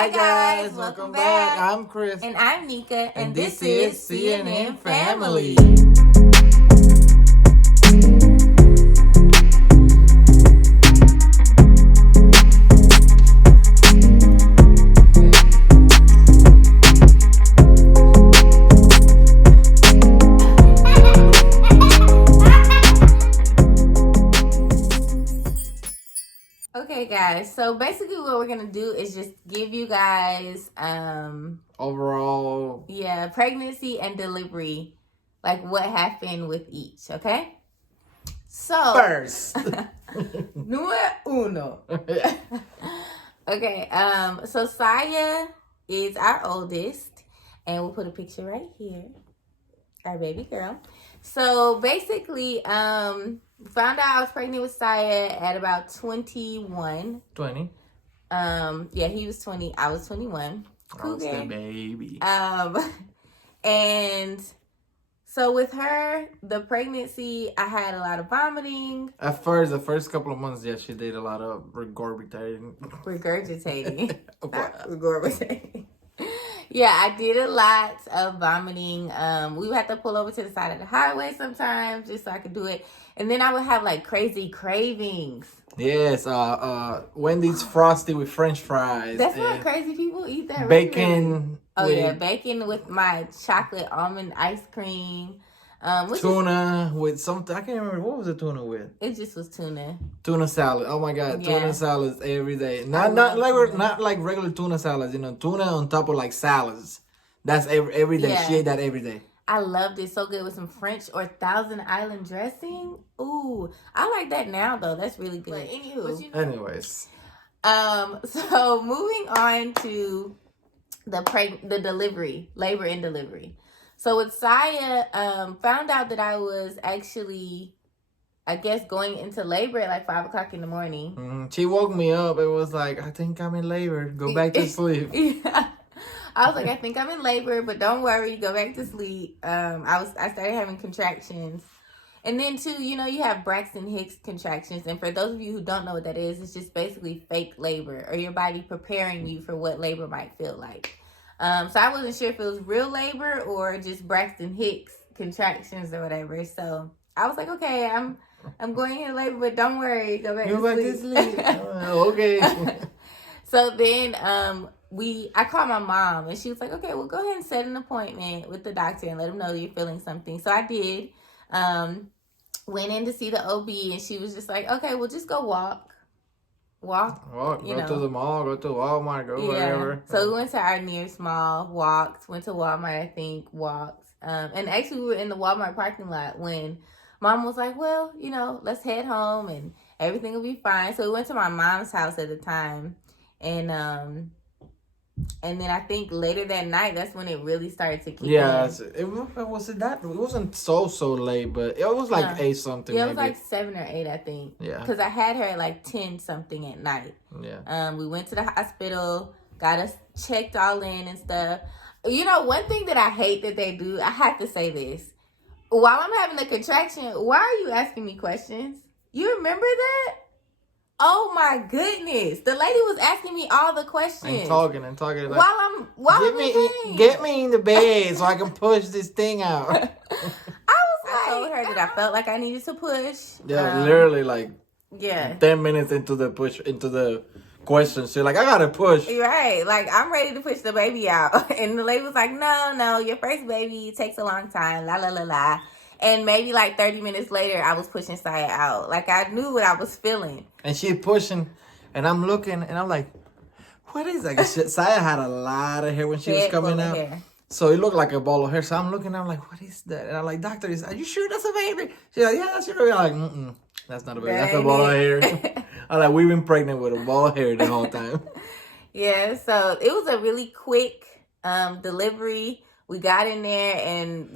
Hi guys, welcome back. I'm Chris. And I'm Nika. And this is CandN Family. Okay guys, so basically what we're gonna do is just give you guys overall pregnancy and delivery, like what happened with each, okay? So first numero uno. Okay, so Siah is our oldest, and we'll put a picture right here. Our baby girl. So basically, found out I was pregnant with Siah at about 21. 20. Yeah, he was 20. I was 21. Cool. The baby. And so with her, the pregnancy, I had a lot of vomiting. At first, the first couple of months, she did a lot of regurgitating. Regurgitating. Yeah, I did a lot of vomiting. We would have to pull over to the side of the highway sometimes just so I could do it. And then I would have like crazy cravings. Yes, Wendy's Frosty with French fries. That's not crazy. People eat that. Bacon. Bacon with my chocolate almond ice cream. Tuna with something. I can't remember. What was the tuna with? It just was tuna. Tuna salad. Oh my God. Yeah. Tuna salads every day. Not like regular tuna salads. You know, tuna on top of like salads. That's every day. Yeah. She ate that every day. I loved it. So good with some French or Thousand Island dressing. Ooh, I like that now though. That's really good. But Anyways. So moving on to the delivery, labor and delivery. So with Siah, found out that I was actually, I guess, going into labor at like 5 o'clock in the morning. She woke me up. It was like, I think I'm in labor. Go back to sleep. Yeah. I was like, I think I'm in labor, but don't worry, go back to sleep. I started having contractions. And then too, you have Braxton Hicks contractions. And for those of you who don't know what that is, it's just basically fake labor or your body preparing you for what labor might feel like. So I wasn't sure if it was real labor or just Braxton Hicks contractions or whatever. So I was like, okay, I'm going into labor, but don't worry, go back to sleep. Okay. So then I called my mom and she was like, okay, well go ahead and set an appointment with the doctor and let him know you're feeling something. So I did. Went in to see the OB and she was just like, okay, well just go walk. Go to the mall, go to Walmart, go wherever. So we went to our nearest mall, walked, went to Walmart, I think, walked. And actually we were in the Walmart parking lot when Mom was like, well, let's head home and everything will be fine. So we went to my mom's house at the time. And then I think later that night, that's when it really started to kick in. Yeah, it wasn't so late, but it was like 8 something. Yeah, it was like 7 or 8, I think. Yeah. Because I had her at like 10 something at night. Yeah. We went to the hospital, got us checked all in and stuff. One thing that I hate that they do, I have to say this. While I'm having a contraction, why are you asking me questions? You remember that? Oh my goodness! The lady was asking me all the questions and talking. Like, Get me in the bed so I can push this thing out. I told her that I felt like I needed to push. Yeah, literally like 10 minutes into the question, she's like, I gotta push. Right, like I'm ready to push the baby out, and the lady was like, no, your first baby takes a long time. La la la la. And maybe like 30 minutes later, I was pushing Siah out. Like, I knew what I was feeling. And she pushing, and I'm looking, and I'm like, what is that? Siah had a lot of hair when she was coming out. So it looked like a ball of hair. So I'm looking, I'm like, what is that? And I'm like, doctor, are you sure that's a baby? She's like, yeah, that's your baby. I'm like, that's not a baby. That's a ball of hair. I'm like, we've been pregnant with a ball of hair the whole time. Yeah, so it was a really quick delivery. We got in there, and,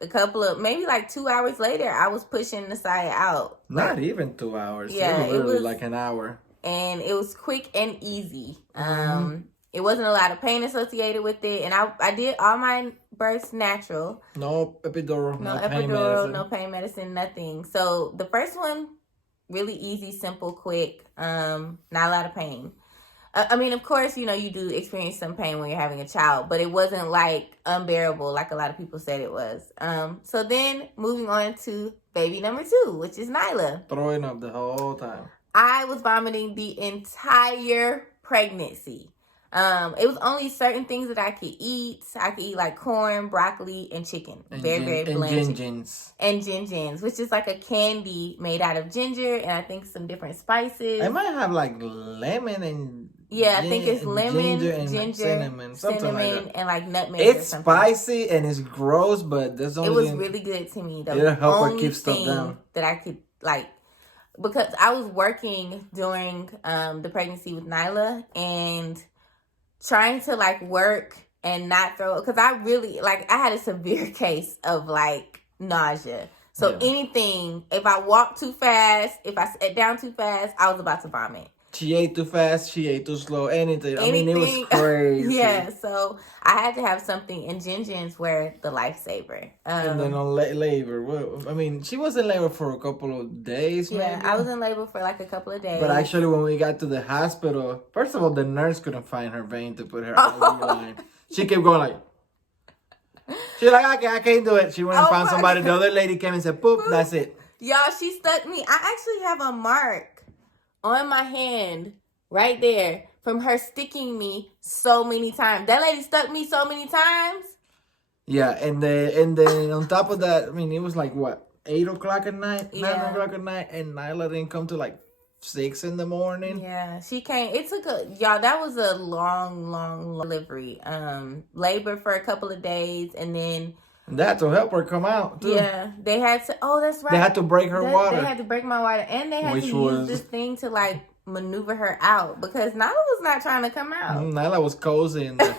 a couple of, maybe like 2 hours later, I was pushing the Siah out. Not even 2 hours. Yeah, it was literally like an hour. And it was quick and easy. It wasn't a lot of pain associated with it. And I did all my births natural. No epidural, no pain medicine, nothing. So the first one, really easy, simple, quick, not a lot of pain. I mean, of course, you know, you do experience some pain when you're having a child, but it wasn't like unbearable like a lot of people said it was. So then moving on to baby number 2, which is Nylah. Throwing up the whole time. I was vomiting the entire pregnancy. It was only certain things that I could eat. I could eat like corn, broccoli, and chicken. Very bland. And gingins, which is like a candy made out of ginger and I think some different spices. I might have like lemon and I think it's lemon, ginger, cinnamon, and like nutmeg. It's spicy and it's gross, but there's only. It was really good to me. It'll help her keep stuff down. That I could like. Because I was working during the pregnancy with Nylah and trying to like work and not throw, because I really like, I had a severe case of like nausea. So anything, if I walked too fast, if I sat down too fast, I was about to vomit. She ate too fast, she ate too slow, anything. I mean, it was crazy. So I had to have something, and gingins were the lifesaver. And then on labor, well, I mean, she was in labor for a couple of days, maybe. I was in labor for like a couple of days. But actually, when we got to the hospital, first of all, the nurse couldn't find her vein to put her IV line. She kept going like... She's like, okay, I can't do it. She went and found somebody. The other lady came and said, poop, that's it. Y'all, she stuck me. I actually have a mark on my hand right there from her sticking me so many times. That lady stuck me so many times. Yeah, and then on top of that, I mean, it was like what, 8 o'clock at night, 9 o'clock at night, and Nylah didn't come to like 6 in the morning. Yeah, she came. It took y'all, that was a long delivery. Labor for a couple of days, and then they had to help her come out too. Yeah, they had to. Oh, that's right. They had to break her water. They had to break my water, and they had to use this thing to like maneuver her out because Nylah was not trying to come out. Nylah was cozy in there.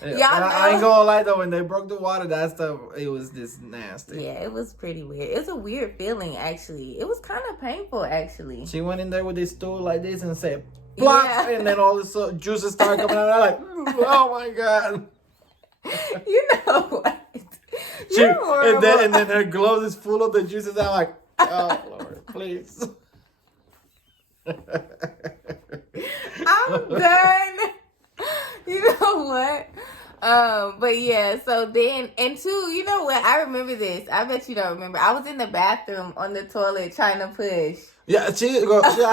I ain't gonna lie though, when they broke the water, that stuff, it was just nasty. Yeah, it was pretty weird. It was a weird feeling actually. It was kind of painful actually. She went in there with this stool like this and said, "Plop," and then all the juices started coming out. I'm like, oh my god. You know what? And then her gloves is full of the juices. I'm like, oh Lord, please. I'm done. You know what? But yeah, so then, and two, you know what? I remember this. I bet you don't remember. I was in the bathroom on the toilet trying to push. Yeah, I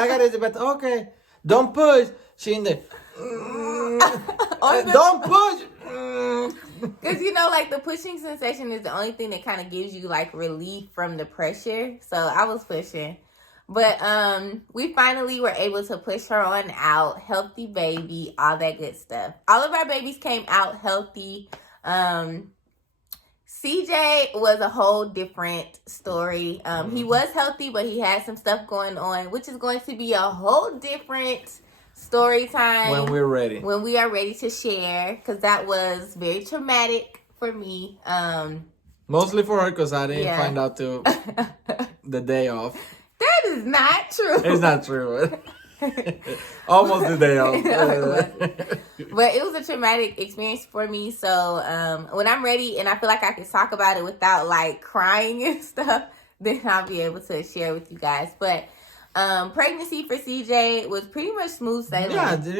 got it in the bathroom. Okay, don't push. She in there. Don't push. Because, you know, like the pushing sensation is the only thing that kind of gives you like relief from the pressure. So I was pushing. But we finally were able to push her on out. Healthy baby, all that good stuff. All of our babies came out healthy. CJ was a whole different story. He was healthy, but he had some stuff going on, which is going to be a whole different story time. When we're ready. When we are ready to share. Because that was very traumatic for me. Mostly for her, because I didn't find out till the day off. That is not true. It's not true. Almost the day off. But it was a traumatic experience for me. So when I'm ready and I feel like I can talk about it without like crying and stuff, then I'll be able to share with you guys. But pregnancy for CJ was pretty much smooth sailing. Yeah, she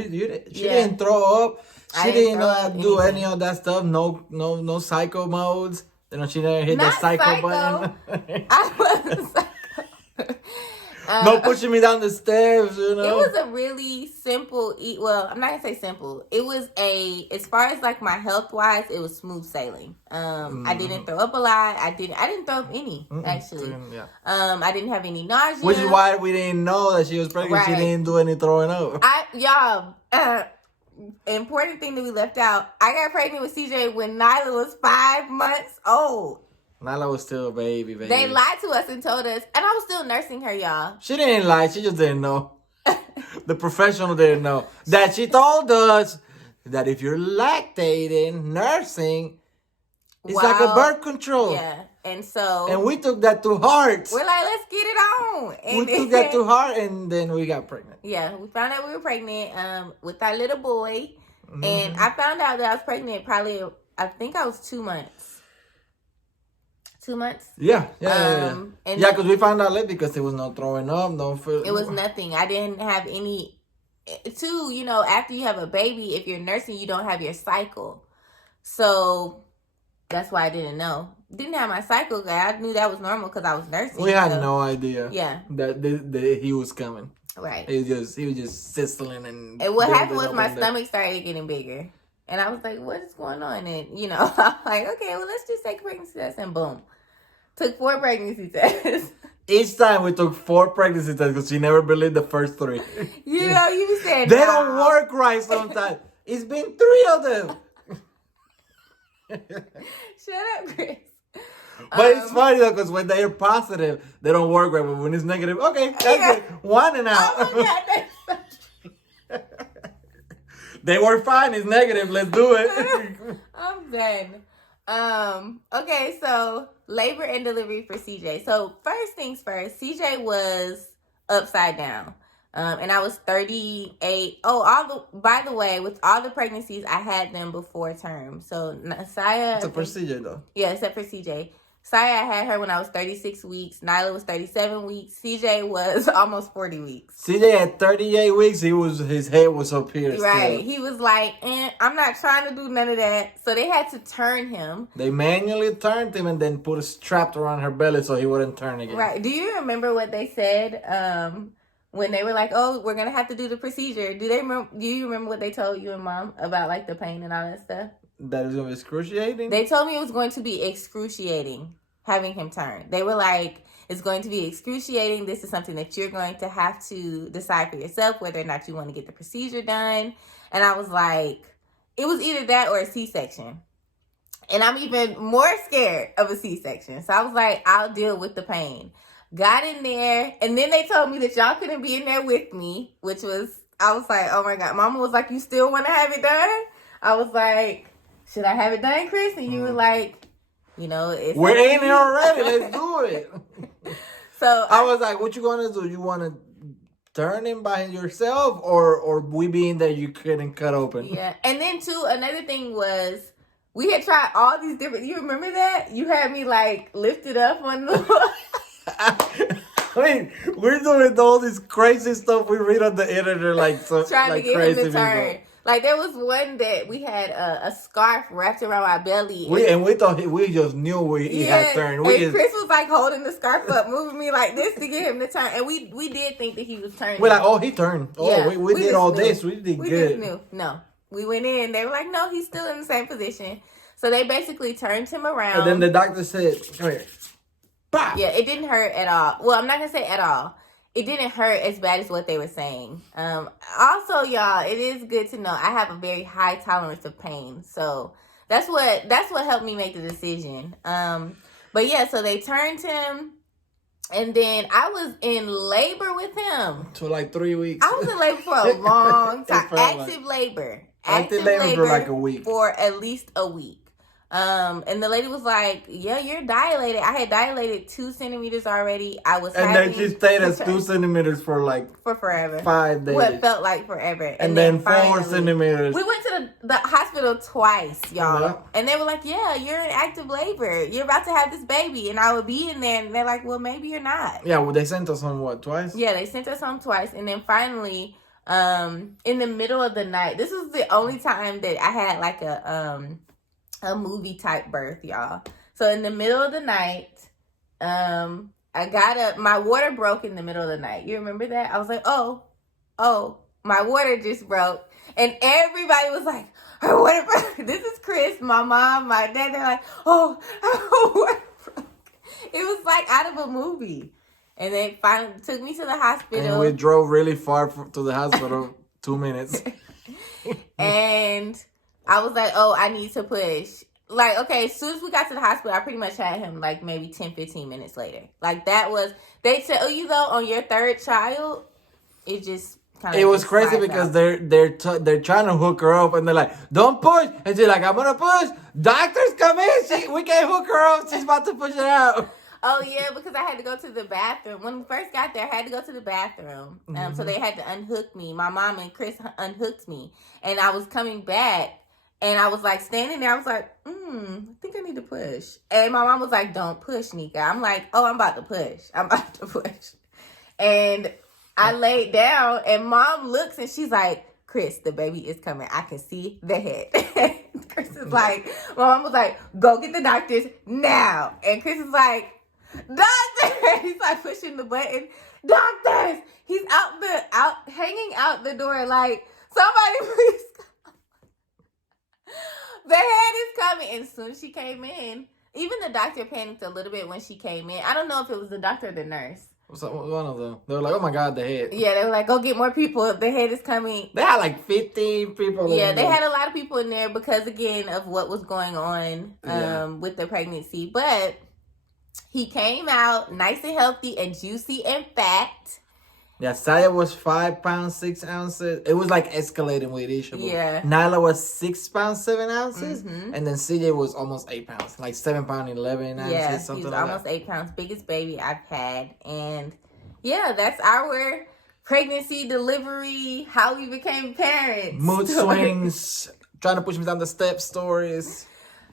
didn't throw up. She didn't do any of that stuff. No psycho modes. You know, she didn't hit the psycho button. I wasn't psycho. No pushing me down the stairs, you know. It was a really simple well, I'm not gonna say simple. It was as far as like my health wise, it was smooth sailing. I didn't throw up a lot. I didn't throw up any actually. I didn't have any nausea. Which is why we didn't know that she was pregnant. Right. She didn't do any throwing up. Important thing that we left out. I got pregnant with CJ when Nylah was 5 months old. Nylah was still a baby. They lied to us and told us, and I was still nursing her, y'all. She didn't lie. She just didn't know. The professional didn't know. That she told us that if you're lactating, nursing, it's like a birth control. Yeah. And we took that to heart. We're like, let's get it on. And we took that to heart, and then we got pregnant. Yeah, we found out we were pregnant with our little boy. And I found out that I was pregnant probably, I think I was 2 months. 2 months? Yeah. Because we found out late because there was no throwing up, no food. It was nothing. I didn't have any two, you know, after you have a baby, if you're nursing, you don't have your cycle. So that's why I didn't know. Didn't have my cycle. I knew that was normal because I was nursing. We had no idea. Yeah. That he was coming. Right. He was just sizzling and. And what happened was my stomach started getting bigger, and I was like, "What is going on?" And you know, I'm like, "Okay, well, let's just take a pregnancy test." And boom, took 4 pregnancy tests. Each time we took 4 pregnancy tests because she never believed the first 3. You know, you said they don't work right sometimes. It's been 3 of them. Shut up, Chris. But it's funny though, because when they're positive, they don't work right. But when it's negative, okay, that's it. 1 and out. Oh my God, that's so they were fine. It's negative. Let's do it. I'm done. Okay, so labor and delivery for CJ. So first things first, CJ was upside down. And I was 38. Oh, by the way, with all the pregnancies, I had them before term. So Siah. Except for CJ though. Yeah, except for CJ. Siah, I had her when I was 36 weeks. Nylah was 37 weeks. CJ was almost 40 weeks. CJ at 38 weeks, his head was up here. Right. Still. He was like, I'm not trying to do none of that. So they had to turn him. They manually turned him and then put a strap around her belly so he wouldn't turn again. Right. Do you remember what they said when they were like, "Oh, we're going to have to do the procedure"? Do you remember what they told you and Mom about like the pain and all that stuff? That is going to be excruciating? They told me it was going to be excruciating having him turn. They were like, it's going to be excruciating. This is something that you're going to have to decide for yourself whether or not you want to get the procedure done. And I was like, it was either that or a C-section. And I'm even more scared of a C-section. So I was like, I'll deal with the pain. Got in there. And then they told me that y'all couldn't be in there with me, which was, I was like, oh my God. Mama was like, you still want to have it done? I was like, should I have it done, Chris? And you were like, you know, we're in here already. Let's do it. So I was like, what you gonna do? You want to turn him by yourself, or we being that you couldn't cut open? Yeah, and then too, another thing was we had tried all these different. You remember that? You had me like lifted up on the. I mean, we're doing all this crazy stuff we read on the internet, like trying like to get crazy him to turn. people. Like there was one that we had a scarf wrapped around our belly. We thought we just knew he had turned. Chris was like holding the scarf up, moving me like this to get him to turn. And we did think that he was turning. We're like, oh, he turned. Oh, yeah, we did all this. We did we good. Just knew. No, we went in. They were like, no, he's still in the same position. So they basically turned him around. And then the doctor said, come here. Bah! Yeah, it didn't hurt at all. Well, I'm not gonna say at all. It didn't hurt as bad as what they were saying. Also, y'all, it is good to know I have a very high tolerance of pain. So that's what helped me make the decision. But yeah, so they turned him, and then I was in labor with him. For like 3 weeks. I was in labor for a long time. Active labor for like a week. For at least a week. And the lady was like, yeah, you're dilated. I had dilated 2 centimeters already. I was then she stayed at 2 centimeters for forever. 5 days. What felt like forever. And then 4 centimeters. We went to the hospital twice, y'all. Yeah. And they were like, yeah, you're in active labor. You're about to have this baby. And I would be in there. And they're like, well, maybe you're not. Yeah, well, they sent us home, what, twice? Yeah, they sent us home twice. And then finally, in the middle of the night, this was the only time that I had like a movie type birth, y'all. So in the middle of the night, I got up. My water broke in the middle of the night. You remember that? I was like, oh, my water just broke. And everybody was like, her water broke. This is Chris, my mom, my dad. They're like, oh, her water broke. It was like out of a movie. And they finally took me to the hospital. And we drove really far to the hospital, 2 minutes. And I was like, oh, I need to push. Like, okay, as soon as we got to the hospital, I pretty much had him like maybe 10, 15 minutes later. Like that was, they tell you though, on your 3rd child, it just kind of. It was crazy because they're trying to hook her up and they're like, don't push. And she's like, I'm going to push. Doctors come in. We can't hook her up. She's about to push it out. Oh, yeah, because I had to go to the bathroom. When we first got there, I had to go to the bathroom. So they had to unhook me. My mom and Chris unhooked me. And I was coming back. And I was like standing there. I was like, I think I need to push. And my mom was like, don't push, Nika. I'm like, oh, I'm about to push. And I laid down, and Mom looks, and she's like, Chris, the baby is coming. I can see the head. Chris is like, my mom was like, go get the doctors now. And Chris is like, doctor. He's like pushing the button. Doctors. He's hanging out the door like, somebody please come. The head is coming. And as soon as she came in, even the doctor panicked a little bit when she came in. I don't know if it was the doctor or the nurse. One of them. They were like, oh my God, the head. Yeah, they were like, go get more people. The head is coming. They had like 15 people in there. They had a lot of people in there because, again, of what was going on with the pregnancy. But he came out nice and healthy and juicy and fat. Yeah, Siah was 5 pounds, 6 ounces. It was like escalating with each of them. Yeah. Nylah was 6 pounds, 7 ounces. Mm-hmm. And then CJ was almost 8 pounds. Like 7 pounds, 11 ounces, something like that. Almost 8 pounds. Biggest baby I've had. And yeah, that's our pregnancy, delivery, how we became parents. Mood swings, trying to push me down the steps stories.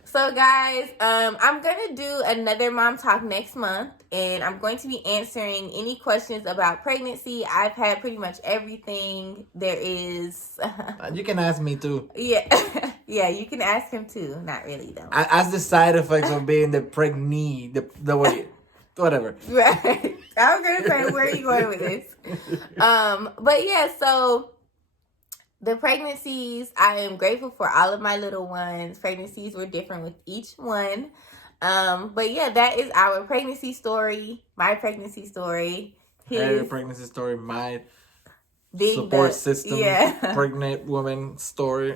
So guys, I'm going to do another Mom Talk next month, and I'm going to be answering any questions about pregnancy. I've had pretty much everything there is. You can ask me too. Yeah. Yeah, you can ask him too. Not really though. Ask the side effects of being the pregnee, the way, whatever. Right. I was going to say, where are you going with this? But yeah, so the pregnancies, I am grateful for all of my little ones. Pregnancies were different with each one. But yeah, that is our pregnancy story. My pregnancy story. Her pregnancy story. My support system. Yeah. Pregnant woman story.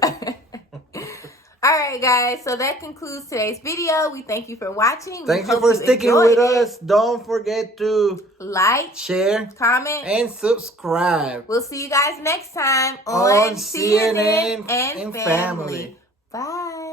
All right, guys. So that concludes today's video. We thank you for watching. Thank you for sticking with us. Don't forget to like, share, comment, and subscribe. We'll see you guys next time on CandN and Family. Bye.